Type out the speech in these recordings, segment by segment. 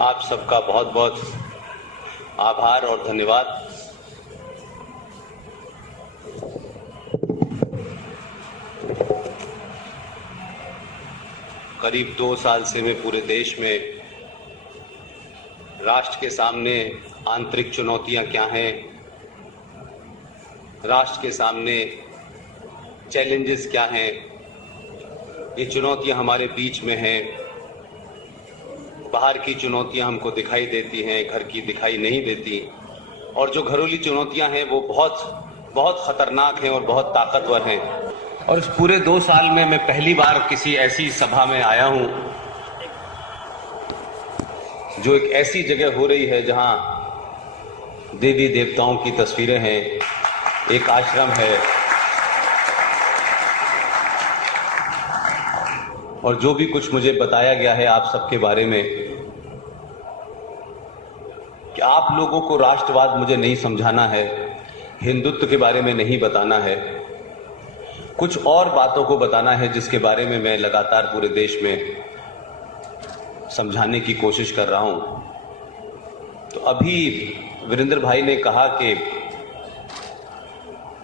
आप सबका बहुत बहुत आभार और धन्यवाद। करीब 2 साल से मैं पूरे देश में राष्ट्र के सामने आंतरिक चुनौतियां क्या हैं, राष्ट्र के सामने चैलेंजेस क्या हैं, ये चुनौतियां हमारे बीच में हैं, बाहर की चुनौतियां हमको दिखाई देती हैं, घर की दिखाई नहीं देती, और जो घरेलू चुनौतियां हैं वो बहुत खतरनाक हैं और बहुत ताकतवर हैं। और इस पूरे 2 साल में मैं पहली बार किसी ऐसी सभा में आया हूं जो एक ऐसी जगह हो रही है जहां देवी देवताओं की तस्वीरें हैं, एक आश्रम है, और जो भी कुछ मुझे बताया गया है आप सबके बारे में कि आप लोगों को राष्ट्रवाद मुझे नहीं समझाना है, हिंदुत्व के बारे में नहीं बताना है, कुछ और बातों को बताना है जिसके बारे में मैं लगातार पूरे देश में समझाने की कोशिश कर रहा हूं। तो अभी वीरेंद्र भाई ने कहा कि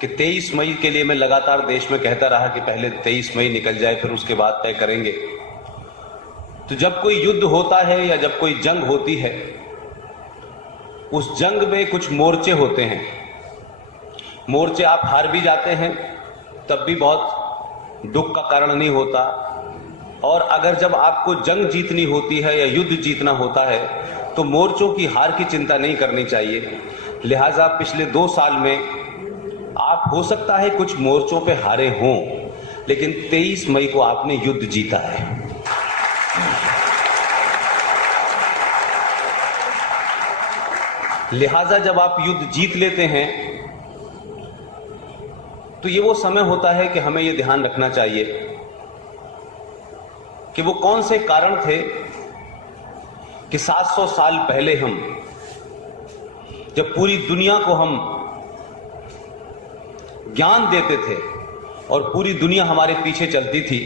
23 मई के लिए मैं लगातार देश में कहता रहा कि पहले 23 मई निकल जाए फिर उसके बाद तय करेंगे। तो जब कोई युद्ध होता है या जब कोई जंग होती है, उस जंग में कुछ मोर्चे होते हैं। मोर्चे आप हार भी जाते हैं तब भी बहुत दुख का कारण नहीं होता, और अगर जब आपको जंग जीतनी होती है या युद्ध जीतना होता है तो मोर्चों की हार की चिंता नहीं करनी चाहिए। लिहाजा पिछले 2 साल में आप हो सकता है कुछ मोर्चों पे हारे हों, लेकिन 23 मई को आपने युद्ध जीता है। लिहाजा जब आप युद्ध जीत लेते हैं तो ये वो समय होता है कि हमें ये ध्यान रखना चाहिए कि वो कौन से कारण थे कि 700 साल पहले हम, जब पूरी दुनिया को हम ज्ञान देते थे और पूरी दुनिया हमारे पीछे चलती थी,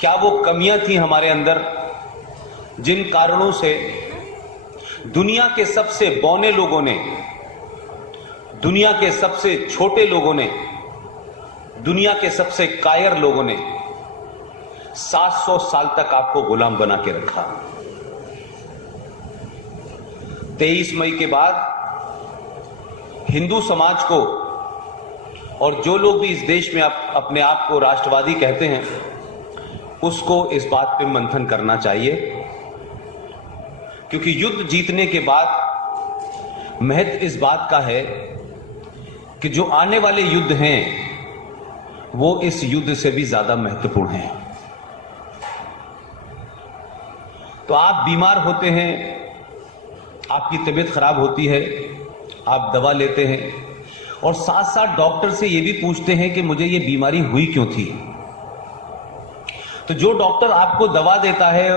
क्या वो कमियां थी हमारे अंदर जिन कारणों से दुनिया के सबसे बौने लोगों ने, दुनिया के सबसे छोटे लोगों ने, दुनिया के सबसे कायर लोगों ने 700 साल तक आपको गुलाम बना के रखा। 23 मई के बाद हिंदू समाज को और जो लोग भी इस देश में अपने आप को राष्ट्रवादी कहते हैं उसको इस बात पे मंथन करना चाहिए, क्योंकि युद्ध जीतने के बाद महत्व इस बात का है कि जो आने वाले युद्ध हैं वो इस युद्ध से भी ज्यादा महत्वपूर्ण हैं। तो आप बीमार होते हैं, आपकी तबीयत खराब होती है, आप दवा लेते हैं और साथ साथ डॉक्टर से यह भी पूछते हैं कि मुझे ये बीमारी हुई क्यों थी। तो जो डॉक्टर आपको दवा देता है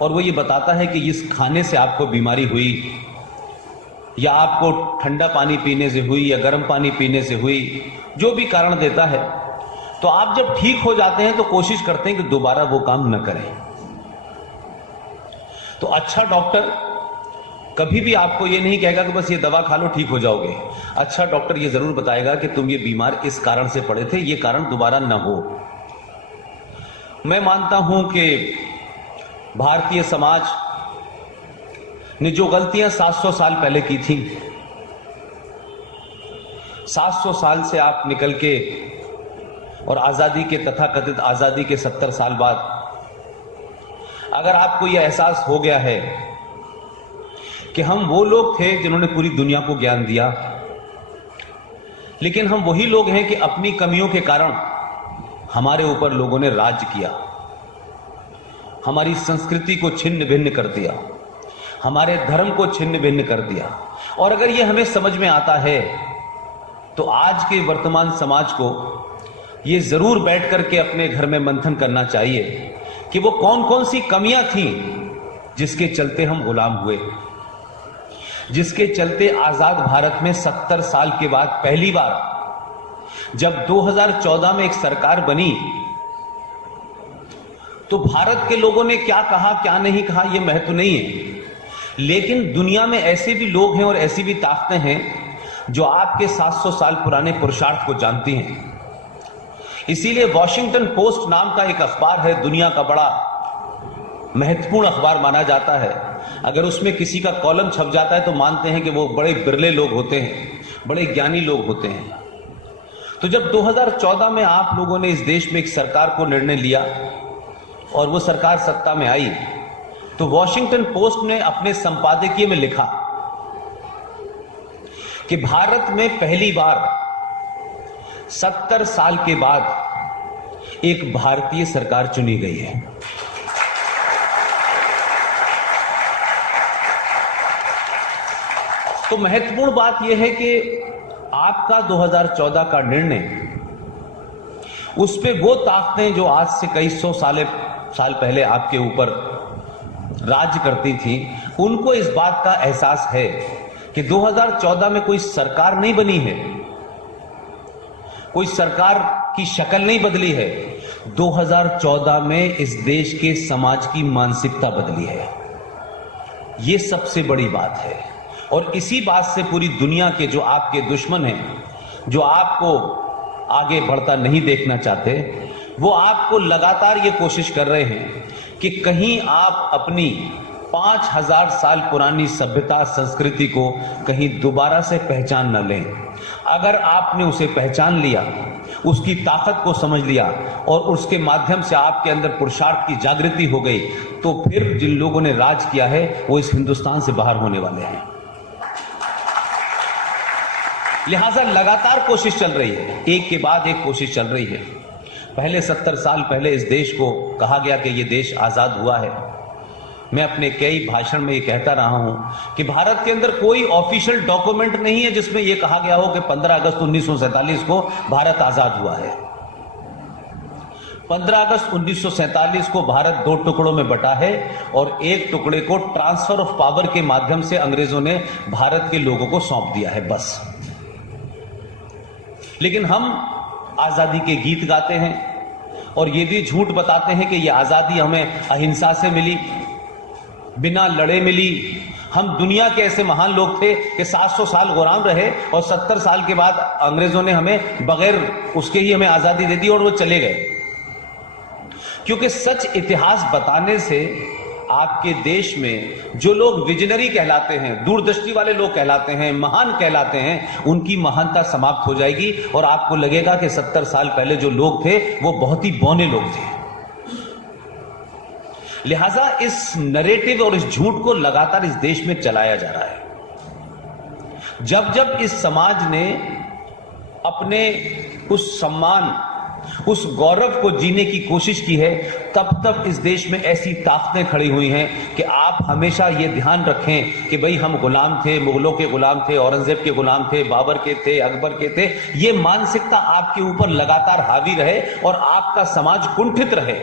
और वो ये बताता है कि इस खाने से आपको बीमारी हुई, या आपको ठंडा पानी पीने से हुई या गर्म पानी पीने से हुई, जो भी कारण देता है, तो आप जब ठीक हो जाते हैं तो कोशिश करते हैं कि दोबारा वो काम न करें। तो अच्छा डॉक्टर कभी भी आपको ये नहीं कहेगा कि बस ये दवा खा लो ठीक हो जाओगे। अच्छा डॉक्टर ये जरूर बताएगा कि तुम ये बीमार इस कारण से पड़े थे, ये कारण दोबारा न हो। मैं मानता हूं कि भारतीय समाज ने जो गलतियां 700 साल पहले की थी, 700 साल से आप निकल के और आजादी के, तथाकथित आजादी के 70 साल बाद अगर आपको यह एहसास हो गया है कि हम वो लोग थे जिन्होंने पूरी दुनिया को ज्ञान दिया, लेकिन हम वही लोग हैं कि अपनी कमियों के कारण हमारे ऊपर लोगों ने राज किया, हमारी संस्कृति को छिन्न भिन्न कर दिया, हमारे धर्म को छिन्न भिन्न कर दिया। और अगर ये हमें समझ में आता है तो आज के वर्तमान समाज को ये जरूर बैठ करके अपने घर में मंथन करना चाहिए कि वो कौन कौन सी कमियां थी जिसके चलते हम गुलाम हुए, जिसके चलते आजाद भारत में 70 साल के बाद पहली बार जब 2014 में एक सरकार बनी तो भारत के लोगों ने क्या कहा क्या नहीं कहा यह महत्व नहीं है, लेकिन दुनिया में ऐसे भी लोग हैं और ऐसी भी ताकतें हैं जो आपके 700 साल पुराने पुरुषार्थ को जानती हैं। इसीलिए वॉशिंगटन पोस्ट नाम का एक अखबार है, दुनिया का बड़ा महत्वपूर्ण अखबार माना जाता है। अगर उसमें किसी का कॉलम छप जाता है तो मानते हैं कि वो बड़े बिरले लोग होते हैं, बड़े ज्ञानी लोग होते हैं। तो जब 2014 में आप लोगों ने इस देश में एक सरकार को निर्णय लिया और वो सरकार सत्ता में आई, तो वॉशिंगटन पोस्ट ने अपने संपादकीय में लिखा कि भारत में पहली बार 70 साल के बाद एक भारतीय सरकार चुनी गई है। तो महत्वपूर्ण बात यह है कि आपका 2014 का निर्णय, उस पे वो ताकतें जो आज से कई सौ साल पहले आपके ऊपर राज्य करती थी, उनको इस बात का एहसास है कि 2014 में कोई सरकार नहीं बनी है, कोई सरकार की शक्ल नहीं बदली है। 2014 में इस देश के समाज की मानसिकता बदली है। यह सबसे बड़ी बात है और इसी बात से पूरी दुनिया के जो आपके दुश्मन हैं, जो आपको आगे बढ़ता नहीं देखना चाहते, वो आपको लगातार ये कोशिश कर रहे हैं कि कहीं आप अपनी 5000 साल पुरानी सभ्यता संस्कृति को कहीं दोबारा से पहचान न लें। अगर आपने उसे पहचान लिया, उसकी ताकत को समझ लिया और उसके माध्यम से आपके अंदर पुरुषार्थ की जागृति हो गई, तो फिर जिन लोगों ने राज किया है वो इस हिंदुस्तान से बाहर होने वाले हैं। लिहाजा लगातार कोशिश चल रही है, एक के बाद एक कोशिश चल रही है। पहले 70 साल पहले इस देश को कहा गया कि यह देश आजाद हुआ है। मैं अपने कई भाषण में ये कहता रहा हूं कि भारत के अंदर कोई ऑफिशियल डॉक्यूमेंट नहीं है जिसमें यह कहा गया हो कि 15 अगस्त 1947 को भारत आजाद हुआ है। 15 अगस्त 1947 को भारत 2 टुकड़ों में बटा है और एक टुकड़े को ट्रांसफर ऑफ पावर के माध्यम से अंग्रेजों ने भारत के लोगों को सौंप दिया है, बस। लेकिन हम आजादी के गीत गाते हैं और ये भी झूठ बताते हैं कि ये आजादी हमें अहिंसा से मिली, बिना लड़े मिली। हम दुनिया के ऐसे महान लोग थे कि 700 साल गुलाम रहे और 70 साल के बाद अंग्रेजों ने हमें बगैर उसके ही हमें आजादी दे दी और वो चले गए। क्योंकि सच इतिहास बताने से आपके देश में जो लोग विजनरी कहलाते हैं, दूरदृष्टि वाले लोग कहलाते हैं, महान कहलाते हैं, उनकी महानता समाप्त हो जाएगी और आपको लगेगा कि 70 साल पहले जो लोग थे वो बहुत ही बौने लोग थे। लिहाजा इस नरेटिव और इस झूठ को लगातार इस देश में चलाया जा रहा है। जब जब इस समाज ने अपने उस सम्मान, उस गौरव को जीने की कोशिश की है, तब तब इस देश में ऐसी ताकतें खड़ी हुई हैं कि आप हमेशा यह ध्यान रखें कि भाई हम गुलाम थे, मुगलों के गुलाम थे, औरंगजेब के गुलाम थे, बाबर के थे, अकबर के थे। ये मानसिकता आपके ऊपर लगातार हावी रहे और आपका समाज कुंठित रहे।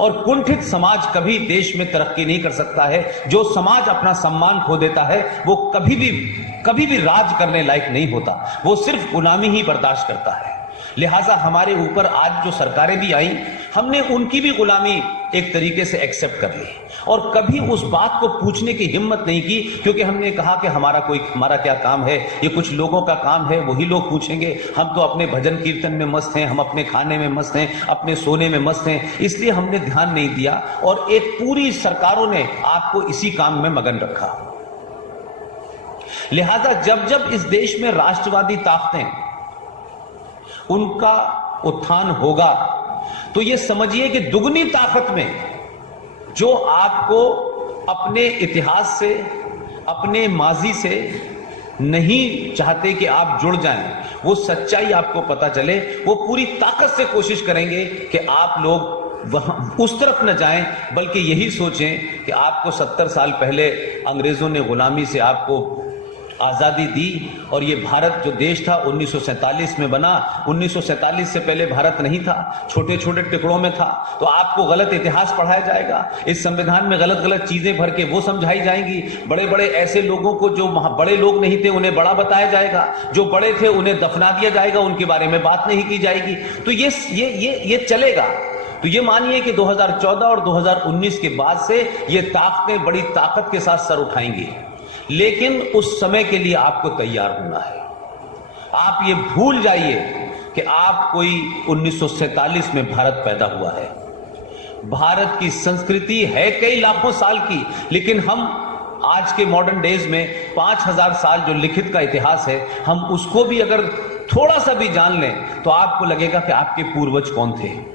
और कुंठित समाज कभी देश में तरक्की नहीं कर सकता है। जो समाज अपना सम्मान खो देता है वो कभी भी राज करने लायक नहीं होता, वो सिर्फ गुलामी ही बर्दाश्त करता है। लिहाजा हमारे ऊपर आज जो सरकारें भी आई, हमने उनकी भी गुलामी एक तरीके से एक्सेप्ट कर ली और कभी उस बात को पूछने की हिम्मत नहीं की, क्योंकि हमने कहा कि हमारा क्या काम है, ये कुछ लोगों का काम है, वही लोग पूछेंगे। हम तो अपने भजन कीर्तन में मस्त हैं, हम अपने खाने में मस्त हैं, अपने सोने में मस्त हैं, इसलिए हमने ध्यान नहीं दिया और एक पूरी सरकारों ने आपको इसी काम में मगन रखा। लिहाजा जब जब इस देश में राष्ट्रवादी ताकतें, उनका उत्थान होगा, तो यह समझिए कि दुगनी ताकत में जो आपको अपने इतिहास से, अपने माजी से नहीं चाहते कि आप जुड़ जाएं, वो सच्चाई आपको पता चले, वो पूरी ताकत से कोशिश करेंगे कि आप लोग वहां उस तरफ न जाएं, बल्कि यही सोचें कि आपको 70 साल पहले अंग्रेजों ने गुलामी से आपको आजादी दी और ये भारत जो देश था 1947 में बना। 1947 से पहले भारत नहीं था, छोटे छोटे टुकड़ों में था। तो आपको गलत इतिहास पढ़ाया जाएगा, इस संविधान में गलत गलत चीजें भर के वो समझाई जाएंगी। बड़े बड़े ऐसे लोगों को जो बड़े लोग नहीं थे उन्हें बड़ा बताया जाएगा, जो बड़े थे उन्हें दफना दिया जाएगा, उनके बारे में बात नहीं की जाएगी। तो ये चलेगा। तो ये मानिए कि 2014 और 2019 के बाद से ये ताकतें बड़ी ताकत के साथ सर उठाएंगी, लेकिन उस समय के लिए आपको तैयार होना है। आप ये भूल जाइए कि आप कोई 1947 में भारत पैदा हुआ है। भारत की संस्कृति है कई लाखों साल की, लेकिन हम आज के मॉडर्न डेज में 5000 साल जो लिखित का इतिहास है, हम उसको भी अगर थोड़ा सा भी जान लें तो आपको लगेगा कि आपके पूर्वज कौन थे।